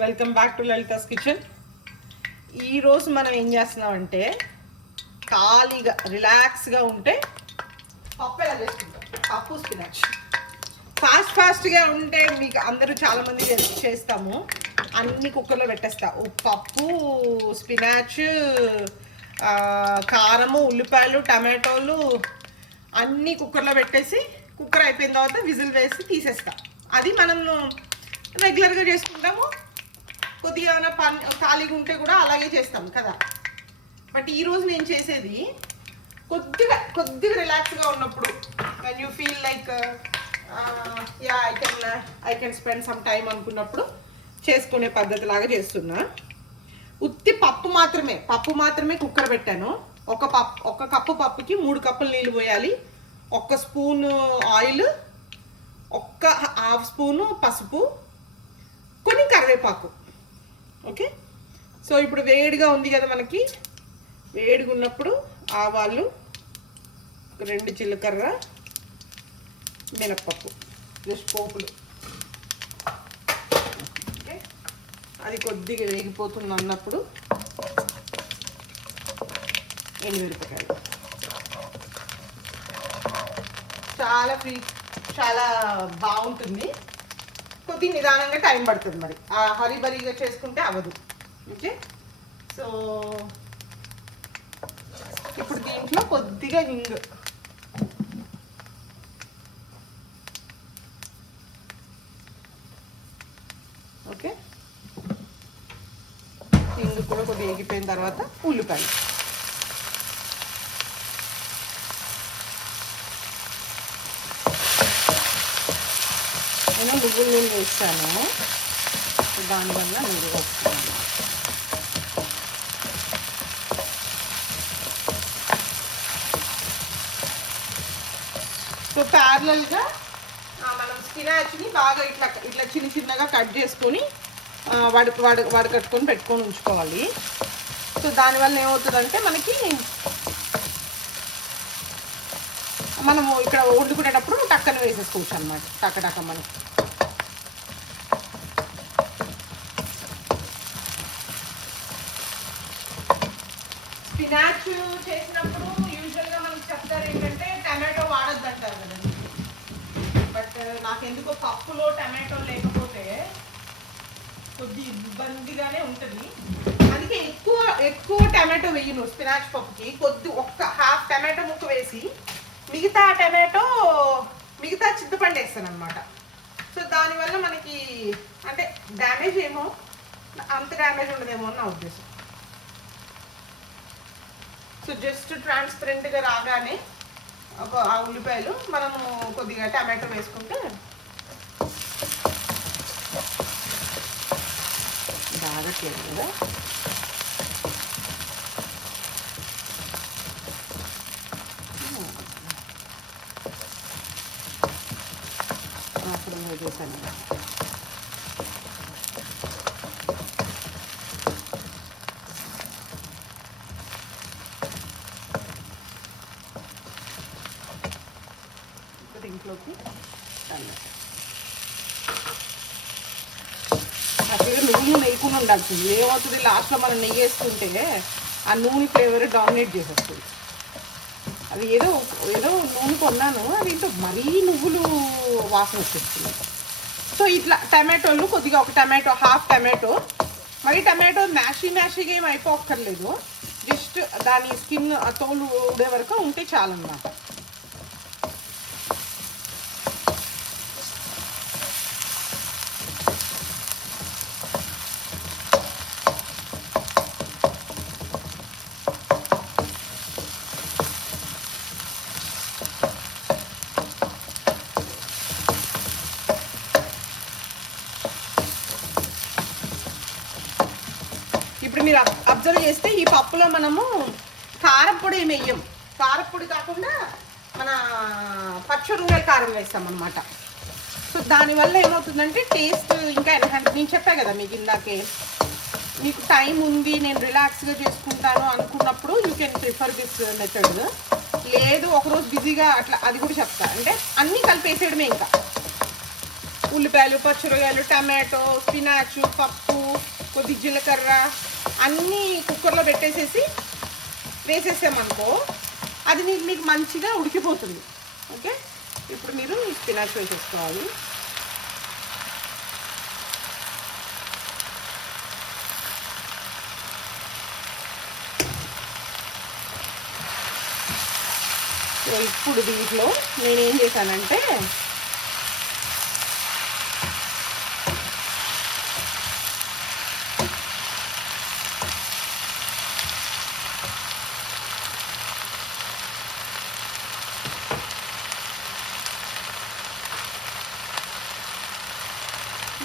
Welcome back to Lalitha's kitchen. ఈరోజు మనం ఏం చేస్తున్నామంటే ఖాళీగా రిలాక్స్గా ఉంటే పప్పు ఎలా చేసుకుంటాం. పప్పు స్పినాచ్ ఫాస్ట్గా ఉంటే మీకు అందరూ చాలామంది చేస్తాము. అన్ని కుక్కర్లో పెట్టేస్తా. పప్పు, స్పినాచ్, కారము, ఉల్లిపాయలు, టమాటోలు అన్నీ కుక్కర్లో పెట్టేసి కుక్కర్ అయిపోయిన తర్వాత విజిల్ వేసి తీసేస్తా. అది మనం రెగ్యులర్గా చేసుకుంటాము. కొద్దిగా ఖాళీగా ఉంటే కూడా అలాగే చేస్తాం కదా. బట్ ఈరోజు నేను చేసేది కొద్దిగా రిలాక్స్గా ఉన్నప్పుడు, when you feel like I can spend some time అనుకున్నప్పుడు చేసుకునే పద్ధతి లాగా చేస్తున్నా. ఉత్తి పప్పు మాత్రమే కుక్కర్ పెట్టాను. ఒక కప్పు పప్పుకి 3 కప్పులు నీళ్ళు పోయాలి. 1 స్పూన్ ఆయిల్, 1/2 స్పూను పసుపు, కొన్ని కరివేపాకు. ఓకే, సో ఇప్పుడు వేడిగా ఉంది కదా, మనకి వేడిగా ఉన్నప్పుడు ఆవాలు, 2 జీలకర్ర, మినప్పప్పు, జస్ట్ పోపులు. ఓకే, అది కొద్దిగా వేగిపోతుంది అన్నప్పుడు ఎండుమిరపకాయలు. చాలా బాగుంటుంది. కొద్దిగా నిదానంగా టైం పడుతుంది, మరి హరిబరిగా చేసుకుంటే అవ్వదు. ఓకే, సో ఇప్పుడు దీంట్లో కొద్దిగా హింగ్, ఓకే, హింగ్ కూడా కొద్దిగా ఎగిపోయిన తర్వాత ఉల్లిపాయలు. నేను నువ్వుల నూనె వేస్తాను, దానివల్ల నువ్వు వస్తున్నాను. సో ప్యారలల్గా మనం స్పినాచ్ని బాగా ఇట్లా చిన్నగా కట్ చేసుకొని వడకట్టుకొని పెట్టుకొని ఉంచుకోవాలి. సో దానివల్ల ఏమవుతుందంటే మనము ఇక్కడ వండుకునేటప్పుడు టక్కన వేసేసుకోవచ్చు అన్నమాట. టక్క మనకి స్పినాచ్ చేసినప్పుడు యూజువల్గా మనకు చెప్తారు ఏంటంటే టమాటో వాడద్దు అంటారు కదండి. బట్ నాకెందుకో పప్పులో టమాటో లేకపోతే కొద్ది ఇబ్బందిగానే ఉంటుంది. అందుకే ఎక్కువ టమాటో వేయను స్పినాచ్ పప్పుకి. ఒక్క హాఫ్ టమాటో ముక్క వేసి మిగతా చింతపండు వేస్తాను అనమాట. సో దానివల్ల మనకి అంటే డ్యామేజ్ అంత డ్యామేజ్ ఉండదేమో అని నా ఉద్దేశం. సో జస్ట్ ట్రాన్స్పరెంట్గా రాగానే ఆ ఉల్లిపాయలు మనము కొద్దిగా టమాటో వేసుకుంటే బాగా చేయాలి కదా. అప్పుడు చేశాను. ఇంట్లోకి అసలు నువ్వులు వేయకుండా ఉండాల్సింది. ఏమవుతుంది, లాస్ట్లో మనం నెయ్యి వేసుకుంటే ఆ నూనె ఫ్లేవర్ డామినేట్ చేసేస్తుంది. అది ఏదో నూనె కొన్నాను, అది ఏంటో మరీ నువ్వులు వాసన వచ్చేస్తుంది. సో ఇట్లా టమాటోలు కొద్దిగా, ఒక టమాటో, హాఫ్ టమాటో, మరి టమాటో మ్యాషీగా ఏమి అయిపోక్కర్లేదు. జస్ట్ దాని స్కిన్ తోలు ఉండే వరకు ఉంటే చాలన్నమాట. ఇప్పుడు మీరు అబ్జర్వ్ చేస్తే ఈ పప్పులో మనము కారపొడి ఏమి వేయం. కారపొడి కాకుండా మన పచ్చిమిరపకాయల కారం వేస్తాం అన్నమాట. సో దానివల్ల ఏమవుతుందంటే టేస్ట్ ఇంకా ఎన్హాన్స్. నేను చెప్పాను కదా మీకు ఇందాకే, మీకు టైం ఉంది, నేను రిలాక్స్గా చేసుకుంటాను అనుకున్నప్పుడు you can prefer this method. లేదు ఒకరోజు బిజీగా అట్లా, అది కూడా చెప్తా. అంటే అన్నీ కలిపేసేయడమే. ఇంకా ఉల్లిపాయలు, పచ్చిమిరపకాయలు, టమాటో, స్పినాచ్, పప్పు, కొద్ది జీలకర్ర అన్నీ కుక్కర్లో పెట్టేసేసి వేసేసామనుకో అది మీకు మంచిగా ఉడికిపోతుంది. ఓకే, ఇప్పుడు మీరు స్పినాచ్ వేసేసుకోవాలి. ఇప్పుడు దీంట్లో నేనేం చేశానంటే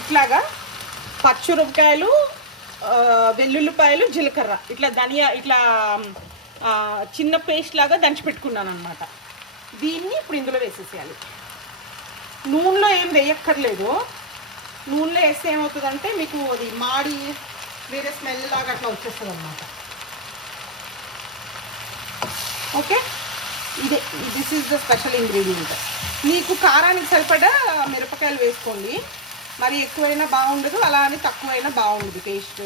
ఇట్లాగా పచ్చిమిరపకాయలు, వెల్లుల్లిపాయలు, జీలకర్ర ఇట్లా ధనియా ఇట్లా చిన్న పేస్ట్ లాగా దంచి పెట్టుకున్నాను అనమాట. దీన్ని ఇప్పుడు ఇందులో వేసేసేయాలి. నూనెలో ఏం వేయక్కర్లేదు. నూనెలో వేస్తే ఏమవుతుందంటే మీకు అది మాడి వేరే స్మెల్ లాగా అట్లా వచ్చేస్తుంది అనమాట. Okay, this is the special ingredient. మీకు కారానికి సరిపడా మిరపకాయలు వేసుకోండి. మరి ఎక్కువైనా బాగుండదు, అలా అని తక్కువైనా బాగుండదు టేస్ట్.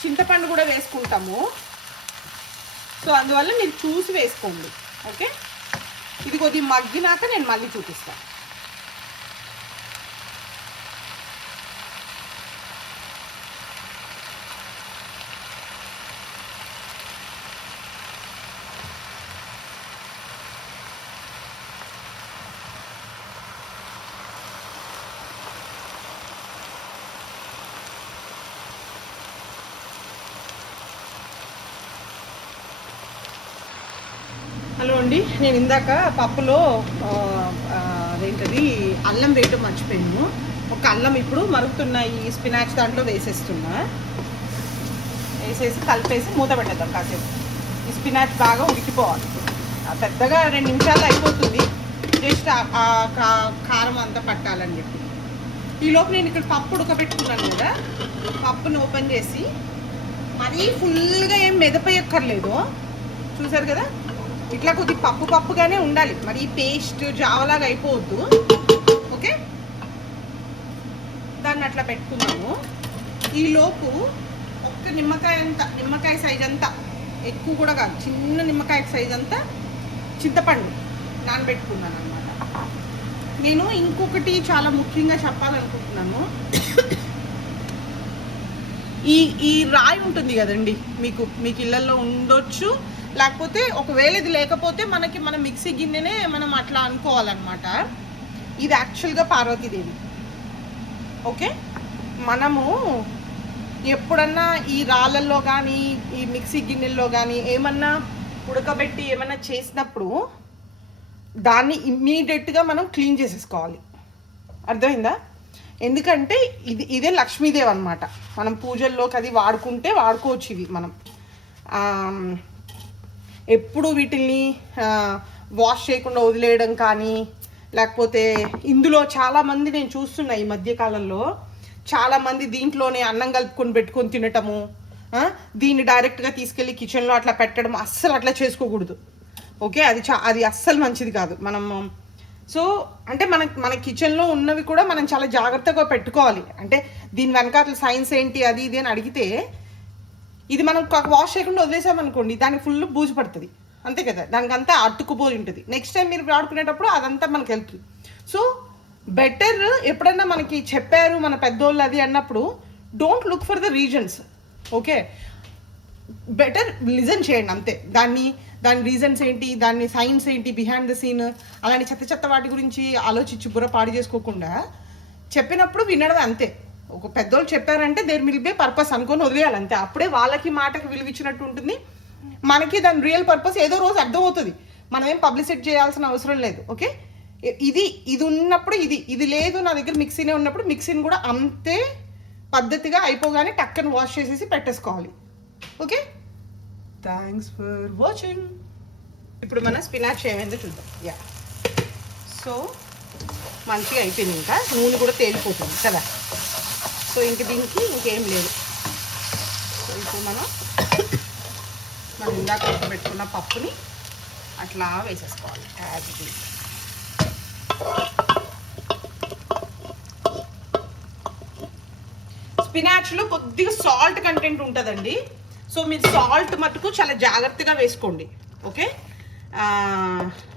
చింతపండు కూడా వేసుకుంటాము, సో అందువల్ల మీరు చూసి వేసుకోండి. ఓకే, ఇది కొద్దిగా మగ్గినాక నేను మళ్ళీ చూపిస్తాను. హలో అండి, నేను ఇందాక పప్పులో అదేంటది అల్లం వేయటం మర్చిపోయాను. ఒక అల్లం ఇప్పుడు మరుగుతున్న ఈ స్పినాచ్ దాంట్లో వేసేస్తున్నా. వేసేసి కలిపేసి మూత పెట్టేద్దాం కాసేపు. ఈ స్పినాచ్ బాగా ఉడికిపోవాలి. పెద్దగా 2 నిమిషాలు అయిపోతుంది, జస్ట్ కారం అంతా పట్టాలని చెప్పి. ఈలోపు నేను ఇక్కడ పప్పు ఉడకబెట్టుకున్నాను కదా, పప్పును ఓపెన్ చేసి మరీ ఫుల్గా ఏం మెదపేయక్కర్లేదు. చూసారు కదా, ఇట్లా కొద్దిగా పప్పుగానే ఉండాలి, మరి పేస్ట్ జావలాగా అయిపోవద్దు. ఓకే, దాన్ని అట్లా పెట్టుకున్నాము. ఈలోపు ఒక్క నిమ్మకాయ సైజ్ అంతా, ఎక్కువ కూడా కాదు, చిన్న నిమ్మకాయ సైజ్ అంతా చింతపండు నానబెట్టుకున్నాను అనమాట. నేను ఇంకొకటి చాలా ముఖ్యంగా చెప్పాలనుకుంటున్నాను. ఈ రాయి ఉంటుంది కదండి, మీకు ఇళ్ళల్లో ఉండొచ్చు, లేకపోతే ఒకవేళ ఇది లేకపోతే మన మిక్సీ గిన్నెనే మనం అట్లా అనుకోవాలన్నమాట. ఇది యాక్చువల్గా పార్వతీదేవి. ఓకే, మనము ఎప్పుడన్నా ఈ రాళ్ళల్లో కానీ ఈ మిక్సీ గిన్నెల్లో కానీ ఏమన్నా ఉడకబెట్టి ఏమన్నా చేసినప్పుడు దాన్ని ఇమ్మీడియట్గా మనం క్లీన్ చేసేసుకోవాలి. అర్థమైందా? ఎందుకంటే ఇదే లక్ష్మీదేవి అనమాట. మనం పూజల్లోకి అది వాడుకోవచ్చు. ఇవి మనం ఎప్పుడు వీటిల్ని వాష్ చేయకుండా వదిలేయడం కానీ, లేకపోతే ఇందులో చాలామంది నేను చూస్తున్నా ఈ మధ్యకాలంలో చాలామంది దీంట్లోనే అన్నం కలుపుకొని పెట్టుకొని తినటము, దీన్ని డైరెక్ట్గా తీసుకెళ్ళి కిచెన్లో అట్లా పెట్టడం, అస్సలు అట్లా చేసుకోకూడదు. ఓకే, అది అస్సలు మంచిది కాదు. మనం సో అంటే మన కిచెన్లో ఉన్నవి కూడా మనం చాలా జాగ్రత్తగా పెట్టుకోవాలి. అంటే దీని వెనకాల సైన్స్ ఏంటి అది ఇది అని అడిగితే, ఇది మనం వాష్ చేయకుండా వదిలేసామనుకోండి, దానికి ఫుల్ బూజు పడుతుంది, అంతే కదా, దానికి అంతా అతుక్కుపోయి ఉంటుంది. నెక్స్ట్ టైం మీరు వాడుకునేటప్పుడు అదంతా మనకు వెళ్తుంది. సో బెటర్ ఎప్పుడన్నా మనకి చెప్పారు మన పెద్దోళ్ళు అది అన్నప్పుడు, don't look for the reasons. Okay, better listen చేయండి అంతే. దాని రీజన్స్ ఏంటి, దాని సైన్స్ ఏంటి, బిహైండ్ ద సీన్, అలాంటి చెత్త వాటి గురించి ఆలోచించి బుర్ర పాడు చేసుకోకుండా చెప్పినప్పుడు వినడం అంతే. ఒక పెద్దోళ్ళు చెప్పారంటే దేర్ విల్ బి పర్పస్ అనుకొని వదిలేయాలి అంతే. అప్పుడే వాళ్ళకి మాటకి విలువిచ్చినట్టు ఉంటుంది, మనకి దాని రియల్ పర్పస్ ఏదో రోజు అర్థమవుతుంది. మనం ఏం పబ్లిసిటీ చేయాల్సిన అవసరం లేదు. ఓకే, ఇది ఉన్నప్పుడు ఇది లేదు నా దగ్గర, మిక్సీనే ఉన్నప్పుడు మిక్సీని కూడా అంతే పద్ధతిగా అయిపోగానే టక్కని వాష్ చేసేసి పెట్టేసుకోవాలి. Okay, thanks for watching. ఇప్పుడు మన స్పినాచ్ ఏమైందో చూద్దాం. యా, సో మంచిగా అయిపోయింది, ఇంకా నూనె కూడా తేలిపోతుంది కదా. సో దీనికి ఇంకేం లేదు. సో ఇప్పుడు మనం ఇందాక పెట్టుకున్న పప్పుని అట్లా వేసేసుకోవాలి. స్పినాచ్లో కొద్దిగా సాల్ట్ కంటెంట్ ఉంటుందండి. సో మీరు సాల్ట్ మటుకు చాలా జాగ్రత్తగా వేసుకోండి. ఓకే,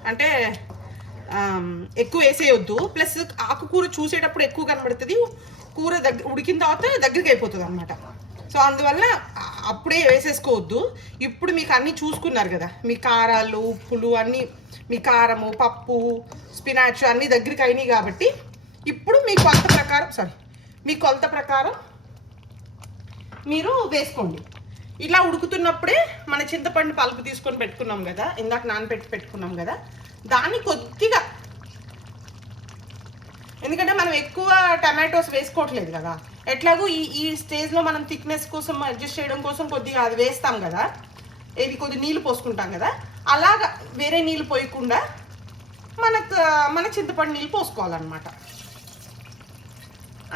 అంటే ఎక్కువ వేసేయొద్దు. ప్లస్ ఆకుకూర చూసేటప్పుడు ఎక్కువ కనబడుతుంది, కూర ఉడికిన తర్వాత దగ్గరికి అయిపోతుంది అనమాట. సో అందువల్ల అప్పుడే వేసేసుకోవద్దు. ఇప్పుడు మీకు అన్నీ చూసుకున్నారు కదా, మీ కారాలు ఉప్పులు అన్నీ, మీ కారము పప్పు స్పినాచ్ అన్నీ దగ్గరికి అయినాయి కాబట్టి ఇప్పుడు మీ కొలత ప్రకారం మీరు వేసుకోండి. ఇలా ఉడుకుతున్నప్పుడే మన చింతపండు పలుపు తీసుకొని పెట్టుకున్నాం కదా, ఇందాక పెట్టుకున్నాం కదా, దాన్ని కొద్దిగా, ఎందుకంటే మనం ఎక్కువ టమాటోస్ వేసుకోవట్లేదు కదా, ఎట్లాగో ఈ స్టేజ్లో మనం థిక్నెస్ కోసం అడ్జస్ట్ చేయడం కోసం కొద్దిగా అది వేస్తాం కదా, ఇది కొద్దిగా నీళ్ళు పోసుకుంటాం కదా, అలాగా వేరే నీళ్ళు పోయకుండా మన చింతపండు నీళ్ళు పోసుకోవాలన్నమాట.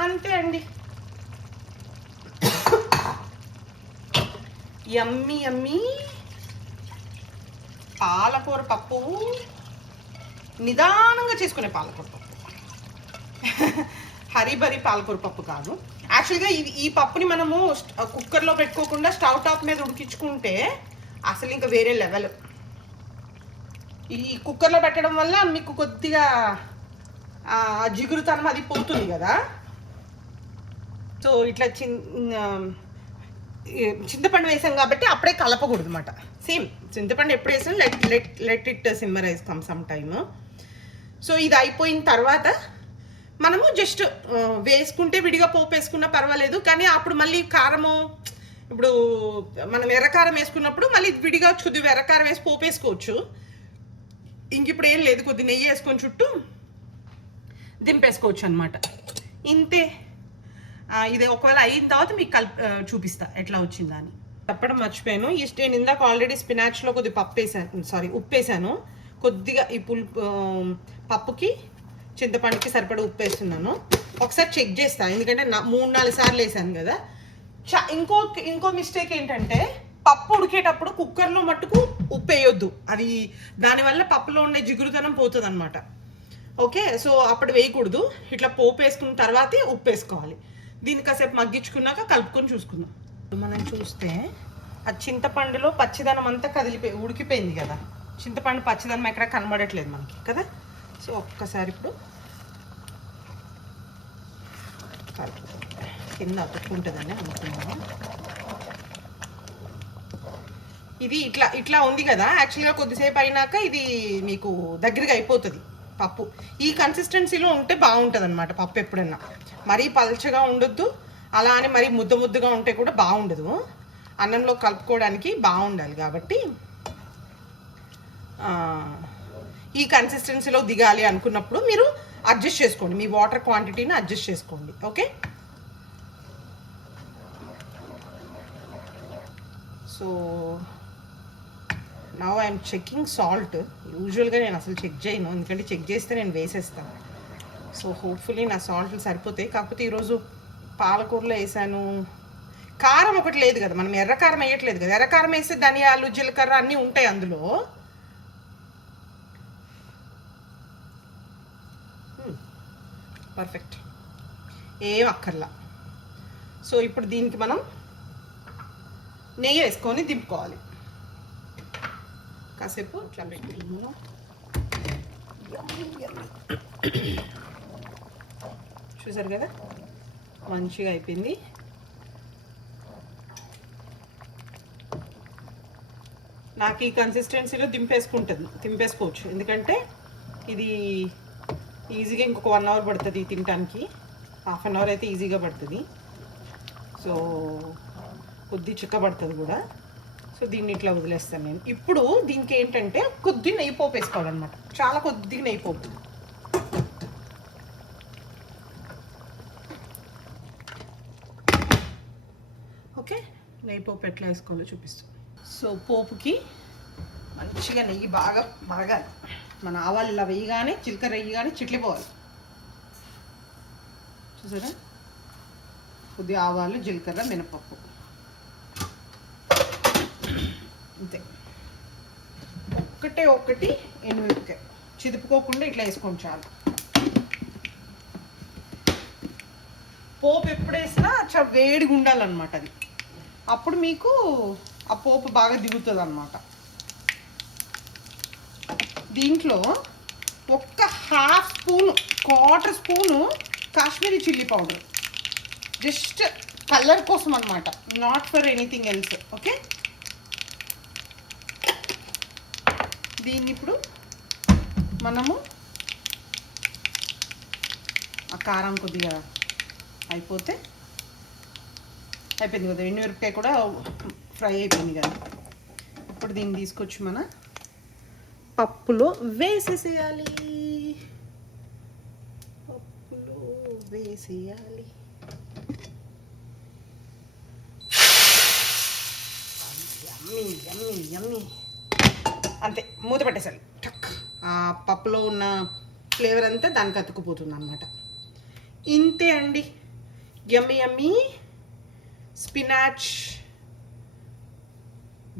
అంతే అండి. యమ్మీ యమ్మీ పాలకూర పప్పు, నిదానంగా చేసుకునే పాలకూర పప్పు, హరిబరి పాలకూర పప్పు కాదు. యాక్చువల్గా ఈ పప్పుని మనము కుక్కర్లో పెట్టుకోకుండా స్టవ్ టాప్ మీద ఉడికించుకుంటే అసలు ఇంకా వేరే లెవెల్. ఈ కుక్కర్లో పెట్టడం వల్ల మీకు కొద్దిగా జిగురుతనం అది పోతుంది కదా. సో ఇట్లా చింతపండు వేసాం కాబట్టి అప్పుడే కలపకూడదు అనమాట. సేమ్ చింతపండు ఎప్పుడు వేసాం, let it simmer some time. So ఇది అయిపోయిన తర్వాత మనము జస్ట్ వేసుకుంటే విడిగా పోపు వేసుకున్నా పర్వాలేదు, కానీ అప్పుడు మళ్ళీ కారము, ఇప్పుడు మనం ఎర్రకారం వేసుకున్నప్పుడు మళ్ళీ విడిగా కొద్దిగా ఎర్రకారం వేసి పోపు వేసుకోవచ్చు. ఇంక ఇప్పుడు ఏం లేదు, కొద్ది నెయ్యి వేసుకొని చుట్టూ దింపేసుకోవచ్చు అనమాట. ఇంతే. ఇది ఒకవేళ అయిన తర్వాత మీకు చూపిస్తా ఎట్లా వచ్చిందా అని. చెప్పడం మర్చిపోయాను, నేను ఇందాక ఆల్రెడీ స్పినాచ్లో కొద్దిగా ఉప్పు వేసాను. కొద్దిగా ఈ పప్పుకి చింతపండుకి సరిపడా ఉప్పు వేస్తున్నాను. ఒకసారి చెక్ చేస్తాను, ఎందుకంటే 3-4 సార్లు వేసాను కదా. ఇంకో మిస్టేక్ ఏంటంటే, పప్పు ఉడికేటప్పుడు కుక్కర్లో మట్టుకు ఉప్పు వేయొద్దు, అది దానివల్ల పప్పులో ఉండే జిగురుతనం పోతుంది అనమాట. ఓకే, సో అప్పుడు వేయకూడదు. ఇట్లా పోపు వేసుకున్న తర్వాతే ఉప్పు వేసుకోవాలి. దీన్ని కాసేపు మగ్గించుకున్నాక కలుపుకొని చూసుకుందాం. మనం చూస్తే ఆ చింతపండులో పచ్చిదనం అంతా ఉడికిపోయింది కదా, చింతపండు పచ్చిదనం ఎక్కడ కనబడట్లేదు మనకి కదా. సో ఒక్కసారి ఇప్పుడు కింద అతుక్కుంటుందని అనుకున్నాను. ఇది ఇట్లా ఉంది కదా. యాక్చువల్గా కొద్దిసేపు అయినాక ఇది మీకు దగ్గరగా అయిపోతుంది పప్పు. ఈ కన్సిస్టెన్సీలో ఉంటే బాగుంటుంది అనమాట పప్పు. ఎప్పుడన్నా మరీ పల్చగా ఉండొద్దు, అలా అని మరీ ముద్దగా ఉంటే కూడా బాగుండదు. అన్నంలో కలుపుకోవడానికి బాగుండాలి కాబట్టి ఈ కన్సిస్టెన్సీలో దిగాలి అనుకున్నప్పుడు మీరు అడ్జస్ట్ చేసుకోండి, మీ వాటర్ క్వాంటిటీని అడ్జస్ట్ చేసుకోండి. Okay, so now I'm checking salt. యూజువల్గా నేను అసలు చెక్ చేయను, ఎందుకంటే చెక్ చేస్తే నేను వేసేస్తాను. సో హోప్ఫుల్లీ నా సాల్ట్లు సరిపోతాయి. కాకపోతే ఈరోజు పాలకూరలో వేసాను, కారం ఒకటి లేదు కదా, మనం ఎర్రకారం వేయట్లేదు కదా. ఎర్రకారం వేస్తే ధనియాలు జీలకర్ర అన్నీ ఉంటాయి అందులో. పర్ఫెక్ట్, ఏం అక్కర్లా. సో ఇప్పుడు దీనికి మనం నెయ్యి వేసుకొని దింపుకోవాలి. కాసేపు ఇట్లా పెట్టుకున్నాము. చూసారు కదా, మంచిగా అయిపోయింది. నాకు ఈ కన్సిస్టెన్సీలో దింపేసుకోవచ్చు, ఎందుకంటే ఇది ఈజీగా ఇంకొక 1 అవర్ పడుతుంది తినడానికి. హాఫ్ అన్ అవర్ అయితే ఈజీగా పడుతుంది. సో కొద్ది చిక్క పడుతుంది కూడా. సో దీన్ని ఇట్లా వదిలేస్తాను నేను. ఇప్పుడు దీనికి ఏంటంటే కొద్దిగా నెయ్యి పోపు వేసుకోవాలన్నమాట, చాలా కొద్దిగా నెయ్యి పోపు. ఓకే, నెయ్యి పోపు ఎట్లా వేసుకోవాలో చూపిస్తాను. సో పోపుకి మంచిగా నెయ్యి బాగా మరగాలి. మన ఆవాలు ఇలా వేయగానే, జీలకర్ర వేయగానే చిట్లిపోవాలి. చూసారా, కొద్దిగా ఆవాలు, జీలకర్ర, మినపప్పు, అంతే. ఒక్కటి ఎండుమిరపకాయ చిదుపుకోకుండా ఇట్లా వేసుకోండి చాలు. పోపు ఎప్పుడు వేసినా చాలా వేడిగా ఉండాలన్నమాట అది. అప్పుడు మీకు ఆ పోపు బాగా దిగుతుంది అన్నమాట. దీంట్లో ఒక్క half spoon, 1/4 spoon Kashmiri chilli powder, just colour కోసం అనమాట, not for anything else. Okay, దీన్ని ఇప్పుడు మనము ఆ కారం కొద్దిగా అయిపోయింది కదా, ఎండుమిరపకాయ కూడా ఫ్రై అయిపోయింది కదా. ఇప్పుడు దీన్ని తీసుకొచ్చి మన పప్పులో వేసేసేయాలి. పప్పులో వేసేయాలి. యమ్మీ యమ్మీ యమ్మీ. అంతే, మూత పెట్టేసాలి. టక్, ఆ పప్పులో ఉన్న ఫ్లేవర్ అంతా దానికి అతుక్కుపోతుంది అన్నమాట. ఇంతే అండి, యమ్మీ యమ్మీ స్పినాచ్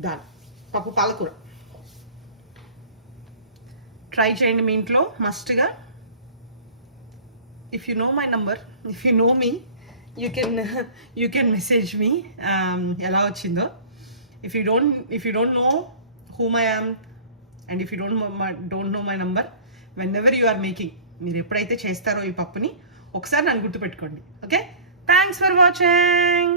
దాల్ పప్పు పాలకూర. ట్రై చేయండి మీ ఇంట్లో మస్ట్గా. If you know my number, if you know me, you can message me ఎలా వచ్చిందో. If you don't know whom I am and if you don't know my number, whenever you are making, మీరు ఎప్పుడైతే చేస్తారో ఈ పప్పుని ఒకసారి నన్ను గుర్తుపెట్టుకోండి. Okay, thanks for watching.